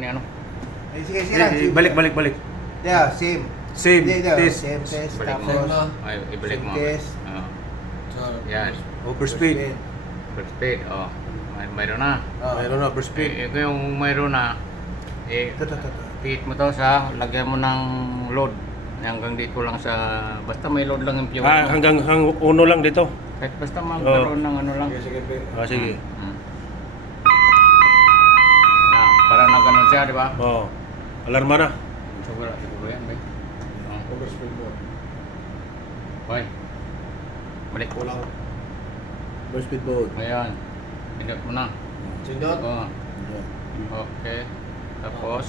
ni ano. Eh, sige lang. Balik. Yeah, same. Same. Test. Test. Same test. Balik mo. Tapos, Ay, ibalik mo. Same test. Oo. So, Yan. Overspeed. First speed. Oh. Mayroon na. Mayroon na, overspeed. Ito yung mayroon na. Ito. Hit mo to sa, lagyan mo ng load. Hanggang dito lang sa, basta may load lang yung fuel. Hanggang uno lang dito. Kahit basta magkaroon ng ano lang. sige. Sige. Para na ganun siya, di ba? Oh. Alarma na. Siguro yan, bay. Overspeed mo. Bay. Balik. Kulang. Overspeed mode. Ayan. Pindot mo na. Sindot? Oo. Okay. Tapos,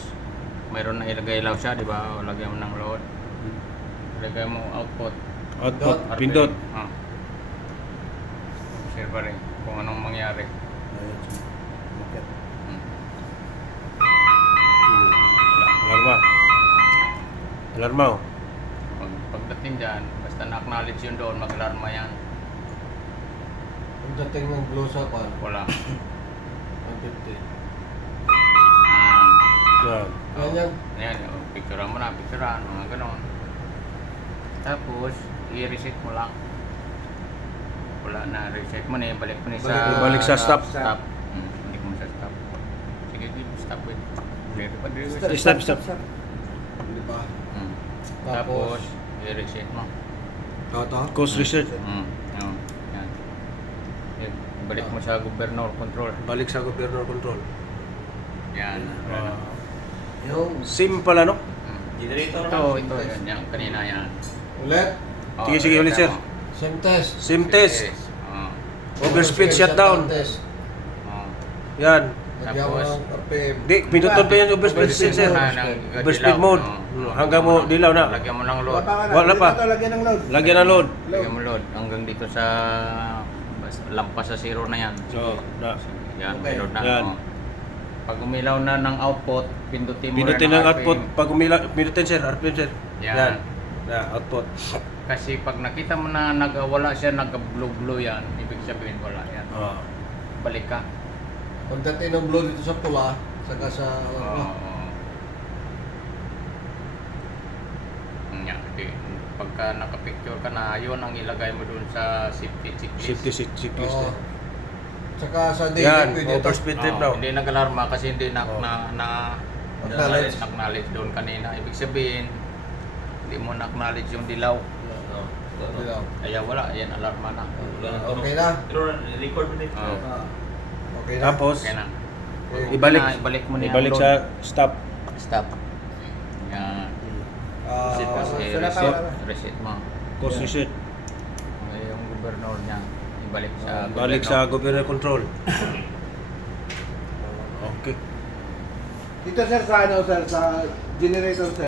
mayroon na ilagay ilaw siya, di ba? O lagyan mo ng load. Ilagay mo output. Output. RPM. Pindot. Share pa rin kung anong mangyari. Alarma. Oh. Pagdating dyan, basta na-acknowledge yun doon, mag-alarma yan. Ang dating ng glow sa pan, Wala. 150. Yan. Ganyan. Ayan, picturean mo na, mga ganon. Tapos, i-reset mo lang. Wala na, reset mo na, balik mo na sa... Balik sa stop. Stop. Balik mo sa stop. Sige, stop it. Stop. Di ba? Tapos, i-reset mo. Ito? Coast research. Yan. Balik mo sa governor control. Balik sa governor control. Yan. Yung SIM pala, no? generator Ito, yan, kanina yan. ulit, Sige, ulit, sir. same test. SIM test. Overspeed shutdown. Test. Yan. Lagyan mo ng RPM. Di, pinuton pa yung overspeed sensor. Overspeed mode. Hanggang mo dilaw na. Lagyan mo ng load. Wala pa. Lagyan ng load. Lagyan ng load. Lagyan mo load. Hanggang dito sa lampas sa zero na yan. So, na. Yan, Okay. may load na. Yan. Pag umilaw na ng output, pindutin mo Pinutin rin ng ang output. RPM. Pag pinutin, sir. RPM, sir. Yan. Na, output. Kasi pag nakita mo na wala siya, nag-blue yan, ibig sabihin wala yan. Oh. Balik ka. Pagdating ng blow dito sa pula, saka sa Yan. Okay. Pagka nakapicture ka na, yun ang ilagay mo dun sa safety checklist. Safety checklist. Oo. Saka sa day Yan, pwede ito. overspeed trip daw. Hindi nag-alarma kasi hindi Acknowledge. acknowledge doon kanina. Ibig sabihin, hindi mo na-acknowledge yung dilaw. Dilaw. Kaya wala, yan alarma na. Okay na? Record mo dito. Okay na? Tapos, Okay na. ibalik. Ibalik mo na yung ibalik load. sa stop. Stop. Yan. Reset kasi, reset mo. Coast reset. Yung governor niya, ibalik sa Balik sa governor control. Okay. Dito sir sa sa generator sir.